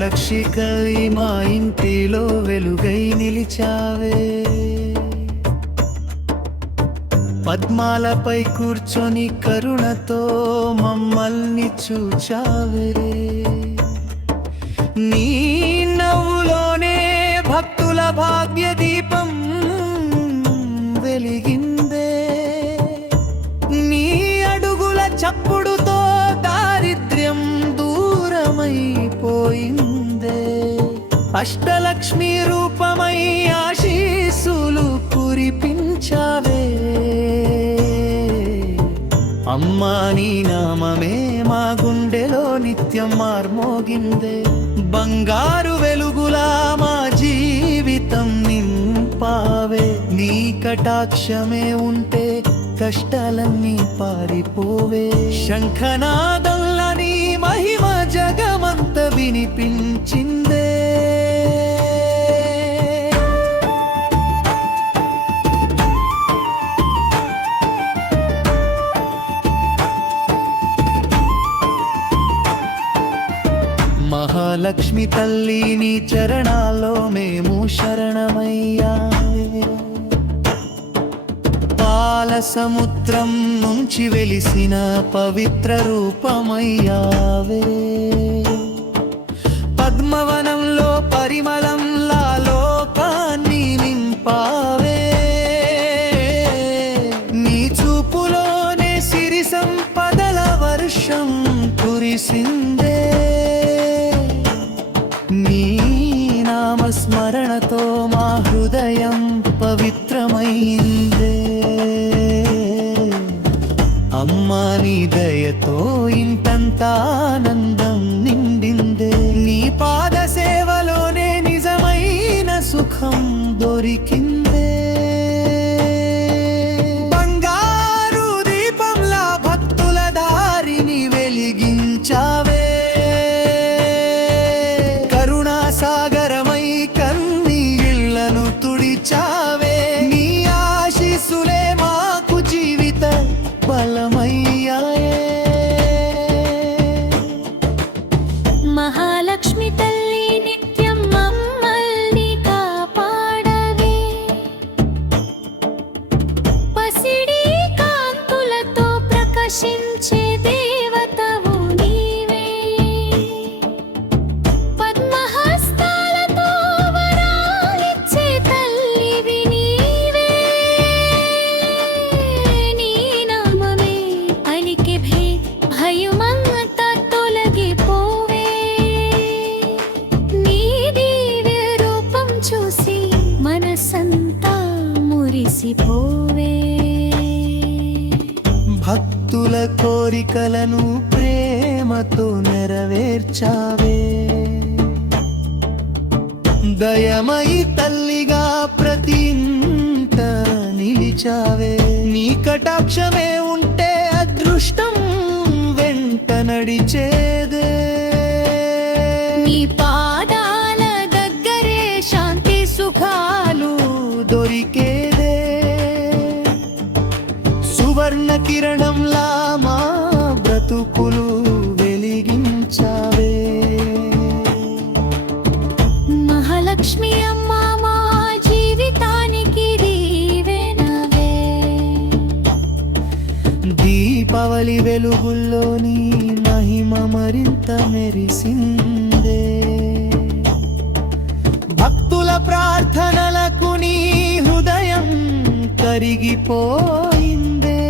కాలక్షికై మా ఇంటిలో వెలుగై నిలిచావే. పద్మాలపై కూర్చొని కరుణతో మమ్మల్ని చూచావే. నీ నవ్వులోనే భక్తుల భాగ్య దీపం వెలిగిందే. నీ అడుగుల చప్పుడుతో దారిద్ర్యం దూరమైపోయిందే. అష్టలక్ష్మి రూపమై ఆశీస్సులు కురిపించావే. అమ్మా నీ నామమే మా గుండెలో నిత్యం మార్మోగిందే. బంగారు వెలుగులా మా జీవితం నింపావే. నీ కటాక్షమే ఉంటే కష్టాలన్నీ పారిపోవే. శంఖనాదంలా నీ మహిమ జగమంత వినిపించిందే. మహాలక్ష్మి తల్లి నీ చరణాల్లో మేము శరణమయ్యా. పాల సముద్రం నుంచి వెలిసిన పవిత్ర రూపమయ్యావే. పద్మవనంలో పరిమళంలా లోకాన్ని నింపావే. నీ చూపులోనే సిరి సంపదల వర్షం కురిసిందే. నీ నామస్మరణతో మా హృదయం పవిత్రమైందే. అమ్మా నీ దయతో ఇంతంతా ఆనందం నిండిందే. నీ పాద సేవలోనే నిజమైన సుఖం దొరికిందే. బంగారు దీపంలా భక్తుల దారిని వెలిగించావే. సాగరమై కన్నీళ్లను తుడిచావే. నీ ఆశీస్సులే మాకు జీవిత బలమయ్యాయే. మహాలక్ష్మి తల్లి నిత్యం మమ్మల్ని కాపాడవే. పసిడి కాంతులతో ప్రకాశించే దేవతవు నీవే. భక్తుల కోరికలను ప్రేమతో నెరవేర్చావే. దయమయి తల్లిగా ప్రతి ఇంట నిలిచావే. నీ కటాక్షమే ఉంటే అదృష్టం వెంట నడిచేదే. నీ పాదాల దగ్గరే శాంతి సుఖాలు దొరికేదే. సువర్ణ కిరణంలా మా బ్రతుకులు వెలిగించావే. మహాలక్ష్మి అమ్మ మా జీవితానికి దీవెనవే. దీపావళి వెలుగుల్లోని మహిమ మరింత మెరిసిందే. భక్తుల ప్రార్థనలకు నీ హృదయం కరిగిపోయిందే.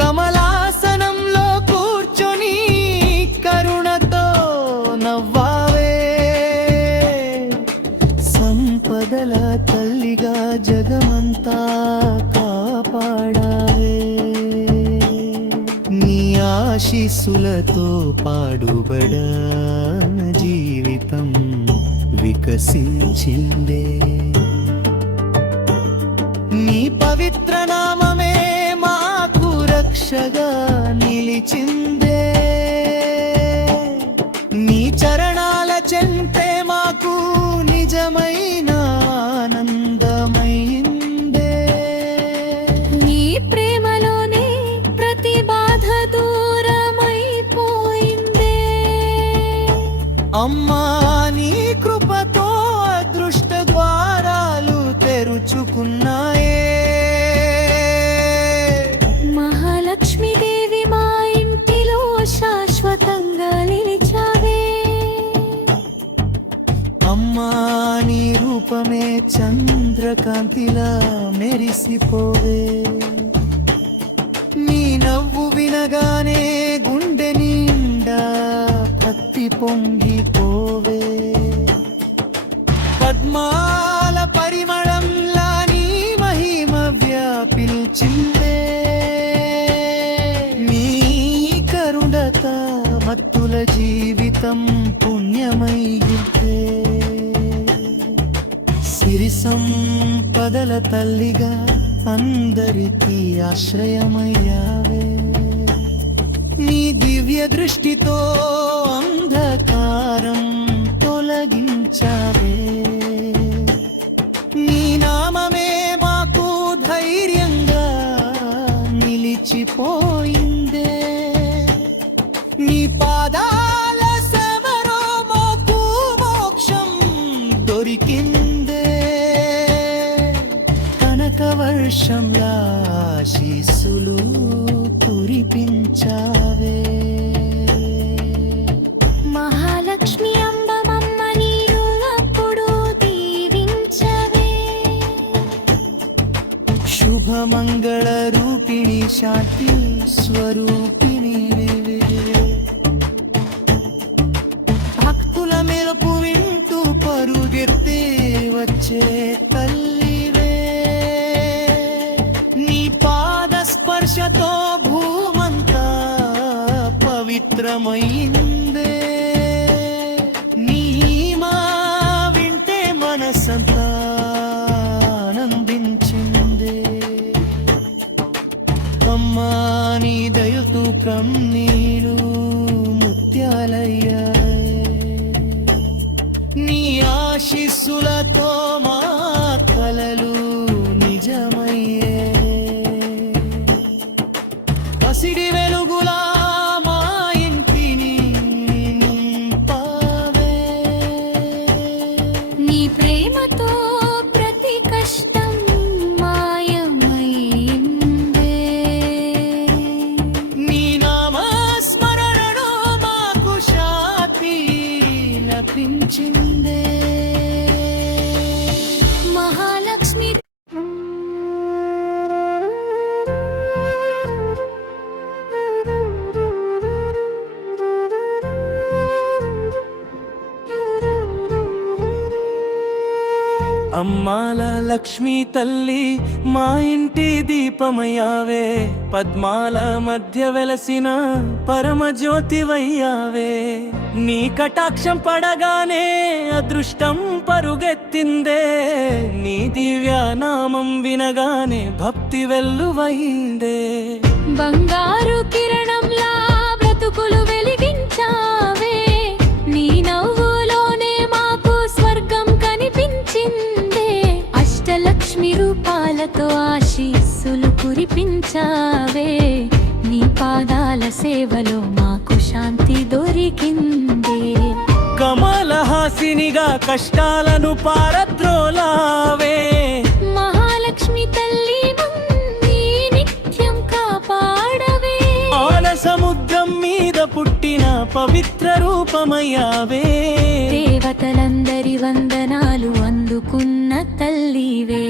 కమలాసనంలో కూర్చొని కరుణతో నవ్వావే. సంపదల తల్లిగా జగమంతా కాపాడావే. నీ ఆశీస్సులతో పాడుబడా జీవితం వికసించిందే. నీ పవిత్ర నామమే మాకు రక్షగా నిలిచిందే. నీ చరణాల చెంతే మాకు నిజమైన ఆనందమైందే. నీ ప్రేమలోనే ప్రతి బాధ దూరమైపోయిందే. అమ్మా నీ కృపతో అదృష్ట ద్వారాలు తెరుచుకున్నాయే. మహాలక్ష్మీదేవి మా ఇంటిలో శాశ్వతంగా నిలిచావే. అమ్మా నీ రూపమే చంద్రకాంతిలా మెరిసిపోవే. నీ నవ్వు వినగానే గుండె నిండా పత్తి పొంగిపోవే. పద్మాల పరిమళంలా నీ మహిమ వ్యాపించిందే. నీ కరుణత మత్తుల జీవితం పుణ్యమయ్యిందే. సిరి సంపదల తల్లిగా అందరికీ ఆశ్రయమయ్యావే. నీ దివ్య దృష్టితో అంధకారం తొలగించావే. నీ నామమే మాకు ధైర్యంగా నిలిచిపోయిందే. నీ పాదాల సేవలో మాకు మోక్షం దొరికిందే. కనక వర్షంలా ఆశీస్సులు కురిపించావే. మహాలక్ష్మి అంబమమ్మ నీరు అప్పుడు దీవించవే. శుభమంగళ రూపిణి శాంతి స్వరూపిణి భక్తుల మెలుపు వింటూ పరుగెత్తే వచ్చే తల్లివే. నీ పాద స్పర్శతో భూమంతా పవిత్రమైందే. నీ మా వింటే మనసంతా ఆనందించిందే. అమ్మా నీ దయతో కన్నీరు ముత్యాలయ్యాయి. నీ ఆశీస్సులతో మా కలలు నిజమయ్యే. పసిడి వెలుగులా మా ఇంటిని నింపావే. నీ ప్రేమతో ప్రతి కష్టం మాయమైందే. నీ నామస్మరణలో మాకు శాంతి లభించిందే. మహాలక్ష్మి అమ్మాల లక్ష్మీ తల్లి మా ఇంటి దీపమయ్యావే. పద్మాల మధ్య వెలసిన పరమజ్యోతివయ్యావే. నీ కటాక్షం పడగానే అదృష్టం పరుగెత్తిందే. నీ దివ్య నామం వినగానే భక్తి వెల్లువైందే. బంగారు కిరణంలా బ్రతుకులు వెలిగించావే. నీ నవ్వులోనే మాకు స్వర్గం కనిపించిందే. అష్టలక్ష్మి రూపాలతో ఆశీస్సులు కురిపించావే. నీ పాదాల సేవలో మాకు శాంతి దొరికిందే. కమలహాసినిగా కష్టాలను పారద్రోలావే. మహాలక్ష్మి తల్లి మమ్మీ నిత్యం కాపాడవే. ఆల సముద్రం మీద పుట్టిన పవిత్ర రూపమయ్యావే. దేవతలందరి వందనాలు అందుకున్న తల్లివే.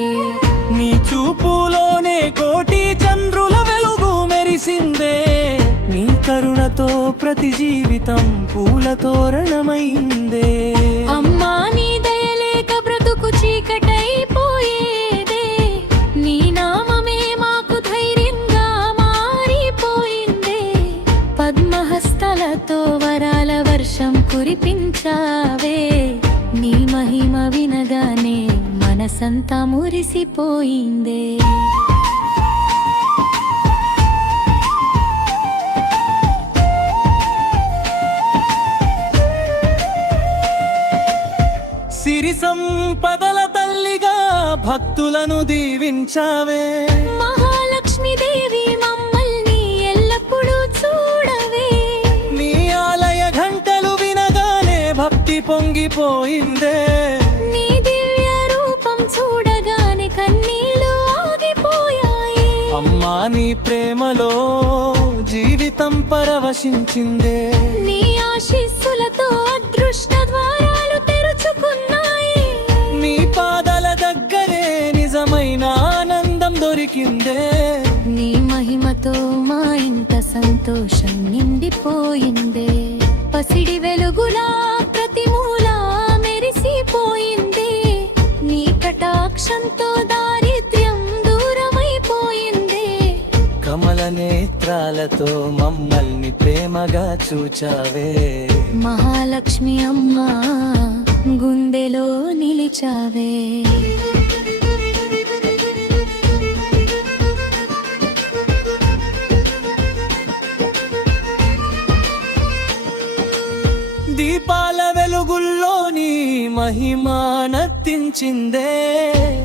నీ చూపులోనే కోటి చంద్రుల వెలుగు మెరిసిందే. నీ కరుణతో ప్రతి జీవితం పూల తోరణమైందే. అమ్మా నీ దయలేక బ్రతుకు చీకటైపోయేదే. నీ నామమే మాకు ధైర్యంగా మారిపోయిందే. పద్మహస్తలతో వరాల వర్షం కురిపించావే. నీ మహిమ వినగానే మనసంతా మురిసిపోయిందే. సిరి సంపదల తల్లిగా భక్తులను దీవించావే. మహాలక్ష్మి దేవి మమ్మల్ని ఎల్లప్పుడూ చూడవే. నీ ఆలయ ఘంటలు వినగానే భక్తి వెలిసిందే. నీ దివ్య రూపం చూడగానే కన్నీళ్లు ఆగిపోయాయి. అమ్మా నీ ప్రేమలో జీవితం పరవశించిందే. నీ ఆశీస్సులతో అదృష్ట ద్వారాలు తెరుచుకున్నాయి. నీ పాదాల దగ్గరే నిజమైన ఆనందం దొరికిందే. నీ మహిమతో మా ఇంట సంతోషం నిండిపోయిందే. పసిడి వెలుగులా ప్రతి మూల మెరిసిపోయింది. నీ కటాక్షంతో దారిద్ర్యం దూరమైపోయింది. కమల నేత్రాలతో మమ్మల్ని ప్రేమగా చూచావే. మహాలక్ష్మి అమ్మా గుండెలో నిలిచావే. దీపాల వెలుగుల్లోని మహిమ నర్తించిందే.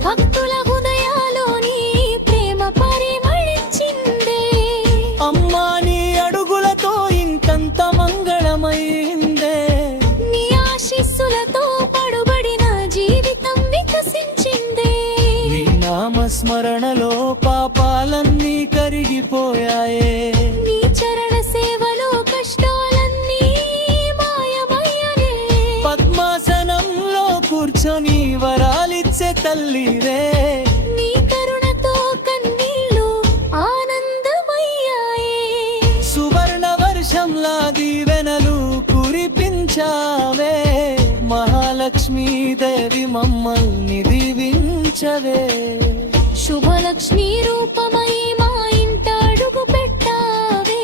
భక్తుల హృదయాలోని ప్రేమ పరిమళించిందే. అమ్మా నీ అడుగులతో ఇంకంత మంగళమైందే. నీ ఆశీస్సులతో పడుబడిన జీవితం వికసించిందే. నీ నామస్మరణలో పాపాలన్నీ కరిగిపోయాయే. నీ చరణ సేవలో కష్టాలన్నీ మాయమయ్యనే. పద్మాసనంలో కూర్చొని వరాలిచ్చే తల్లివే. నీ కరుణతో కన్నీళ్ళు ఆనందమయ్యాయి. సువర్ణ వర్షంలా దీవెనలు కురిపించావే. మహాలక్ష్మీ దేవి మమ్మల్ని దీవించవే. శుభలక్ష్మి రూపమై మా ఇంట అడుగు పెట్టావే.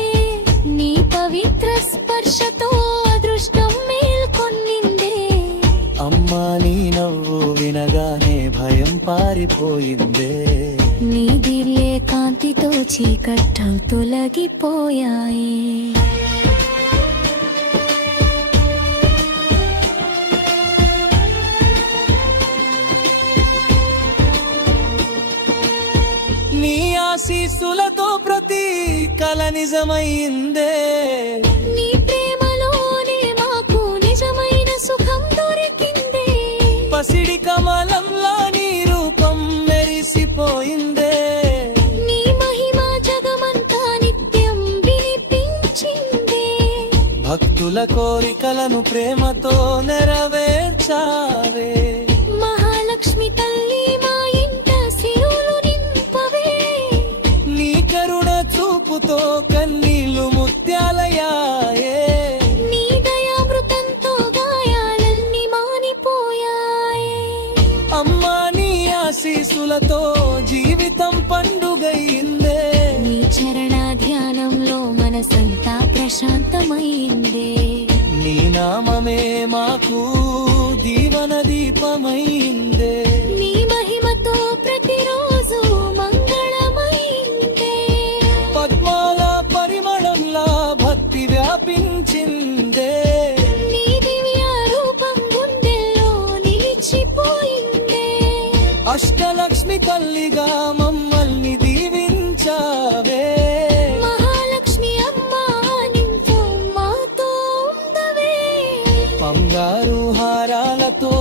నీ పవిత్ర స్పర్శతో అదృష్టం మేల్కొన్నిందే. అమ్మా నీ నవ్వు వినగానే భయం పారిపోయిందే. నీ దివ్య కాంతితో చీకట్లు తొలగిపోయాయి. నీ ఆశీస్సులతో ప్రతి కల నిజమైందే. నీ ప్రేమలోనే మాకు నిజమైన సుఖం దొరికిందే. పసిడి కమలంలా నీ రూపం మెరిసిపోయిందే. నీ మహిమ జగమంతా నిత్యం వినిపించిందే. భక్తుల కోరికలను ప్రేమతో నెరవేర్చావే. మహాలక్ష్మి తల్లి మా ఇంట సిరులు నింపవే. నీ కరుణ చూపుతో కన్నీళ్లు ముత్యాలయాయే. నీ దయామృతంతో గాయాలన్నీ మానిపోయాయి. అమ్మా నీ ఆశీస్సులతో జీవితం పండుగయిందే. నీ చరణ ధ్యానంలో మనసంతా ప్రశాంతమైందే. నీ నామమే మాకు దీవన దీపమైందే. నీ మహిమతో ప్రతిరోజు మంగళమైందే. పద్మాల పరిమళంలా భక్తి వ్యాపించిందే. నీ దివ్య రూపం గుండెల్లో నిలిచిపోయిందే. అష్టలక్ష్మి తల్లిగా మమ్మల్ని దీవించావే. మహాలక్ష్మి అమ్మా నింపు మాతో ఉండవే. బంగారు హారాలతో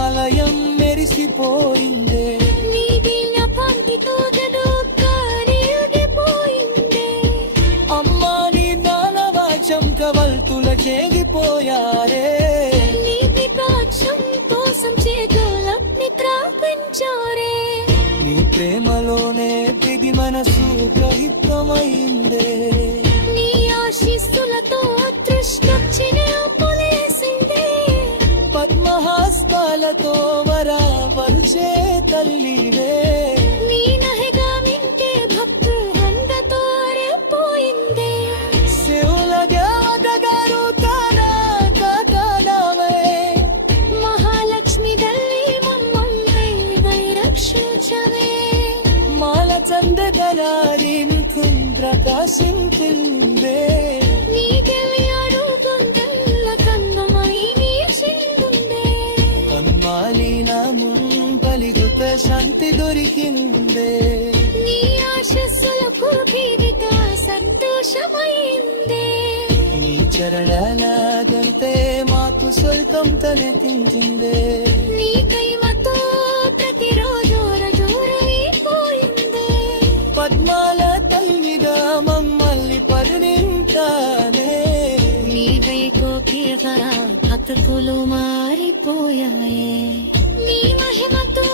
ఆలయం మెరిసిపోయిందే. నీ దివ్య కాంతితో జగత్కారియుడిపోయిందే. అమ్మా నీ నాలవ చంకవల్తుల చేగిపోయారే. నీ విపాక్షం కోసం చేతులన్నీ త్రాపించారే. నీ ప్రేమలోనే దిగి మనసు కహితమైందే. నీ ఆశీస్సులతో అదృష్టొచ్చిన పొలేసిందే. పద్మహస్తాలతో వరావరుచే తల్లివే. నీ నహిగా వింటే భక్తులందతో రేపోయిందే. శివుల దేవతగారు తానా కాకానవే. మహాలక్ష్మి తల్లి మమ్మల్ని రక్షించవే. మాల చందగలారి ప్రకాశించిందే. నీ దివ్యాడు గుండెల్ల కందమై నీచిందుందే. కన్మాలినము పలిగుత శాంతి దొరికిందే. నీ ఆశస్సులకు జీవిత సంతోషమైందే. నీ చరణాలగంతే మాకు స్వల్ప లోకం తలెత్తించిందే నీకై మతో ప్రతిరోజు రజోరైపోయిందే పద్మాల తల్లిగా మమ్మల్ని పరిణించానే నీవై కోకిగా హతుకులు మారిపోయాయే నీ మహిమతో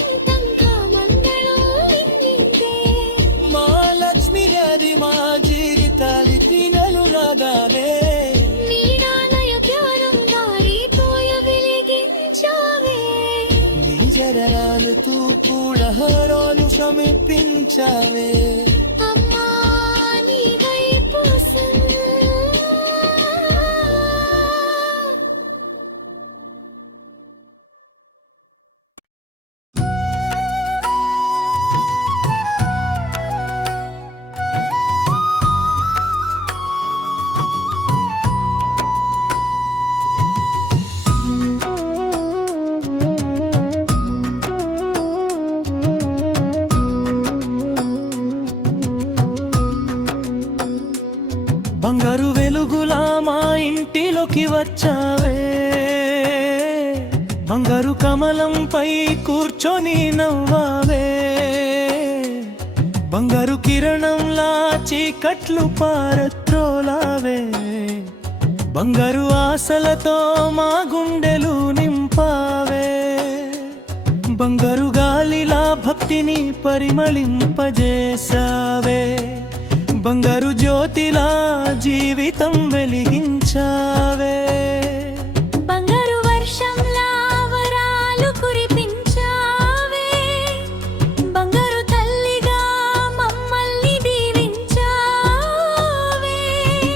ఇంతంగా మంగళం నిండిందే మా లక్ష్మి గారి మా జీవితాలి తినలు రాగానే నీ నానయ ప్యారం దారిపోయ వెలిగించావే నీ జరాలతో కూడా హరాలు సమీపించావే అమ్మా నీవై పోసం బంగారు వెలుగులా మా ఇంటిలోకి వచ్చావే బంగారు కమలంపై కూర్చొని నవ్వావే బంగారు కిరణంలా చీకట్లు పారత్రోలావే బంగారు ఆశలతో మా గుండెలు నింపావే బంగారు గాలిలా భక్తిని పరిమళింపజేశావే బంగారు జ్యోతిలా జీవితం వెలిగించావే బంగారు వర్షంలా వరాలు కురిపించావే బంగారు తల్లిగా మమ్మల్ని దీవించావే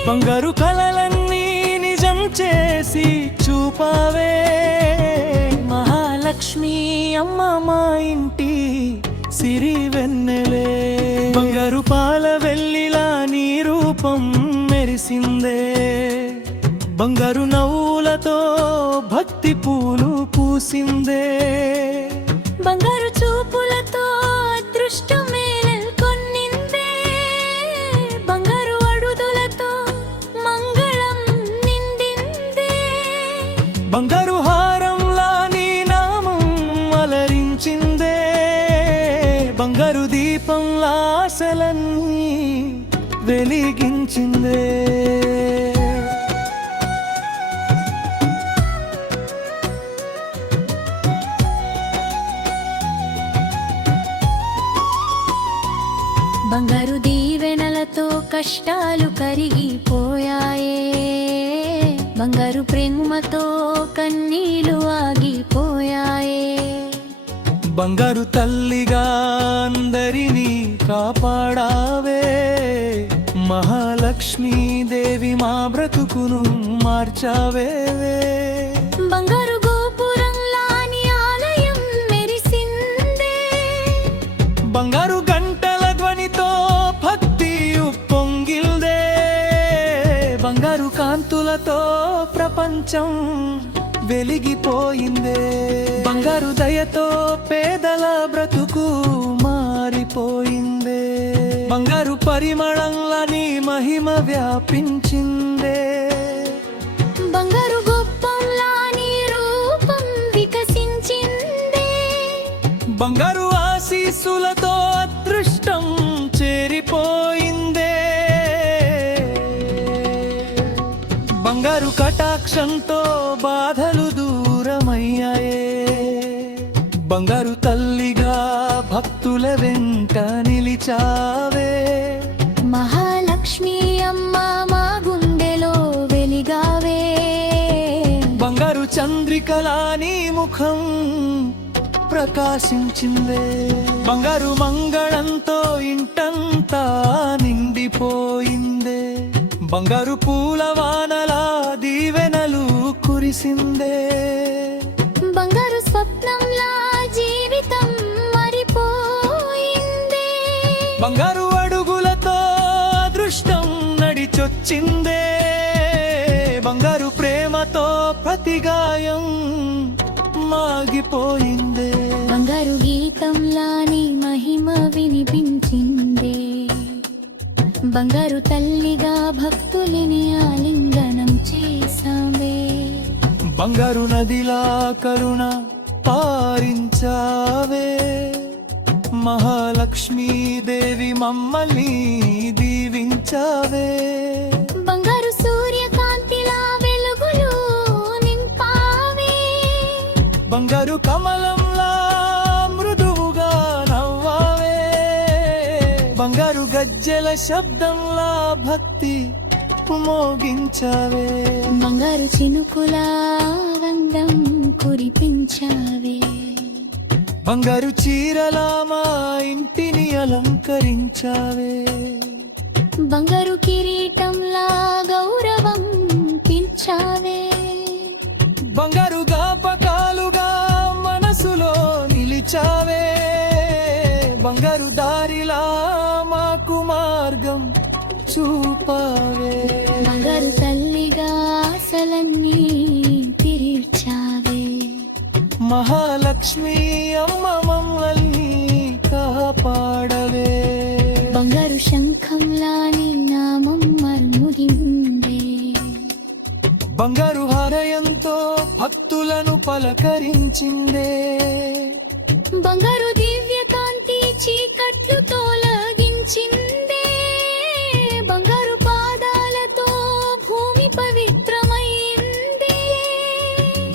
బంగారు కలలన్నీ నిజం చేసి చూపావే మహాలక్ష్మి అమ్మ మా ఇంటి సిరి వెన్నెలే బంగారు పాల వెల్లిలా నీ రూపం మెరిసిందే బంగారు నవ్వులతో భక్తి పూలు పూసిందే బంగారు చూపులతో అదృష్టమే నెలకొన్నిందే బంగారు అడుగులతో మంగళం నిండిందే బంగారు హారంలా నీ నామం అలరించిందే బంగారు దీపంలా ఆశలన్నీ వెలిగించిందే బంగారు దీవెనలతో కష్టాలు కరిగిపోయాయే బంగారు ప్రేమతో కన్నీలు ఆగిపోయాయే బంగారు తల్లిగా అందరినీ కాపాడావే మహాలక్ష్మీ దేవి మా బ్రతుకును మార్చావే బంగారు గోపురంలా నీ ఆలయం మెరిసిందే బంగారు గంటల ధ్వనితో భక్తి ఉప్పొంగిల్దే బంగారు కాంతులతో ప్రపంచం వెలిగిపోయిందే బంగారు దయతో పేదల బ్రతుకు మారిపోయిందే బంగారు పరిమళంలా నీ మహిమ వ్యాపించిందే బంగారు గొప్పంలా నీ రూపం వికసించిందే బంగారు ఆశీస్సులతో అదృష్టం చేరిపోయిందే బంగారు కటాక్షంతో బాధలు దూరమయ్యాయే బంగారు తల్లిగా భక్తుల వెంట నిలిచావే మహాలక్ష్మి అమ్మ మా గుండెలో వెలిగావే బంగారు చంద్రికలా నీ ముఖం ప్రకాశించిందే బంగారు మంగళంతో ఇంటంతా నిండిపోయిందే బంగారు పూలవానలా దీవెనలు కురిసిందే బంగారు స్వప్నంలా జీవితం మారిపోయిందే బంగారు అడుగులతో అదృష్టం నడిచొచ్చిందే బంగారు ప్రేమతో ప్రతి గాయం మాగిపోయిందే బంగారు గీతంలా నీ మహిమ వినిపించిందే బంగారు తల్లిగా భక్తులని ఆలింగనం చేసావే బంగారు నదిలా కరుణ పారించావే మహాలక్ష్మీ దేవి మమ్మల్ని దీవించావే బంగారు సూర్యకాంతిలా వెలుగులు నింపావే బంగారు కమలంలా మృదువుగా నవ్వావే బంగారు గజ్జెల శబ్దంలా భక్తి మోగించావే బంగారు చినుకుల అందం కురిపించావే బంగారు చీరలా మా ఇంటిని అలంకరించావే బంగారు కిరీటంలా గౌరవం పెంచావే బంగారు జ్ఞాపకాలుగా మనసులో నిలిచావే బంగారు దారిలా మాకు మార్గం చూపావే బంగారు తల్లిగా ఆశలన్నీ తీర్చావే మహాలక్ష్మి అమ్మ మమ్మల్ని కాపాడవే బంగారు శంఖంలా నీ నామం మరుముగిందే బంగారు హరయంతో భక్తులను పలకరించిందే బంగారు దివ్యకాంతి చీకట్లు తొలగించిందే బంగారు పాదాలతో భూమి పవిత్రమైందే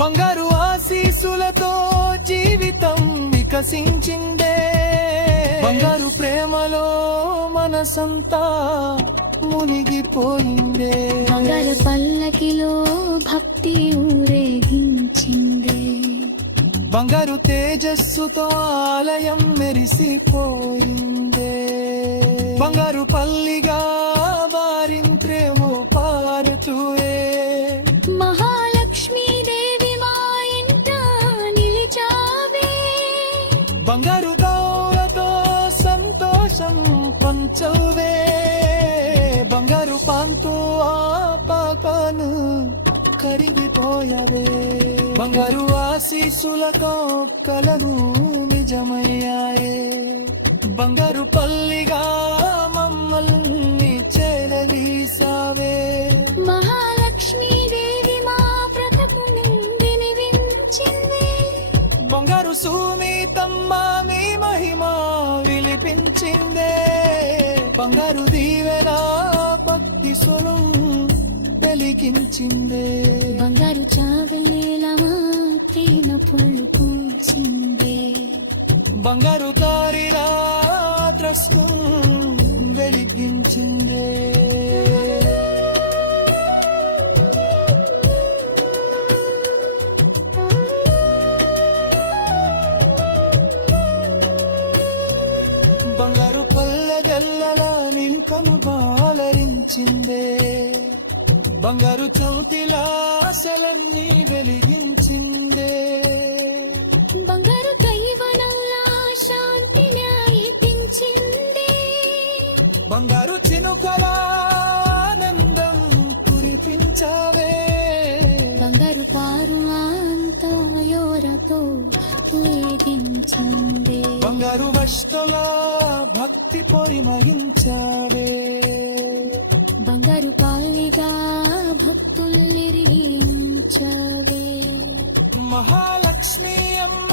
బంగారు ఆశీసులతో జీవితం వికసించిందే బంగారు ప్రేమలో మనసంతా మునిగిపోయిందే బంగారు పల్లకిలో భక్తి ఊరేగించిందే బంగారు తేజస్సుతో ఆలయం మెరిసిపోయిందే బంగారు పల్లిగా వారింత్రేమో పారుతూయే మహాలక్ష్మీ దేవి మా ఇంట నిలిచావే బంగారు గౌరతో సంతోషం పంచవే బంగారు పాంతో ఆపాకను కరిగిపోయావే బంగారు ఆశీసులతో కలను నిజమయ్యాయే బంగారు పల్లిగా మమ్మల్ని చేరదీసావే మహాలక్ష్మీ దేవి మా బ్రతుకుని వినిపించింది బంగారు సునీతమ్మ మీ మహిమ విలిపించిందే బంగారు దీవెన భక్తి స్వరం వెలిగించిందే బంగారు చావెల మా ప్రేమ పొల్లు పూల్చిందే బంగారు తారిలా త్రస్తం వెలిగించిందే బంగారు పల్లెగల్లలా నింకను బాలరించిందే బంగారు చౌతిలా ఆశలన్నీ వెలిగించిందే బంగారు కైవనంలా శాంతిని ఇప్పించిందే బంగారు చినుకల ఆనందం కురిపించావే బంగారు పారులాంతో యోరతో వేగించిందే బంగారు వస్తుల భక్తి పొరిమగించావే బంగారు పాలిగా భక్తుల్ని రించావే మహాలక్ష్మి అమ్మ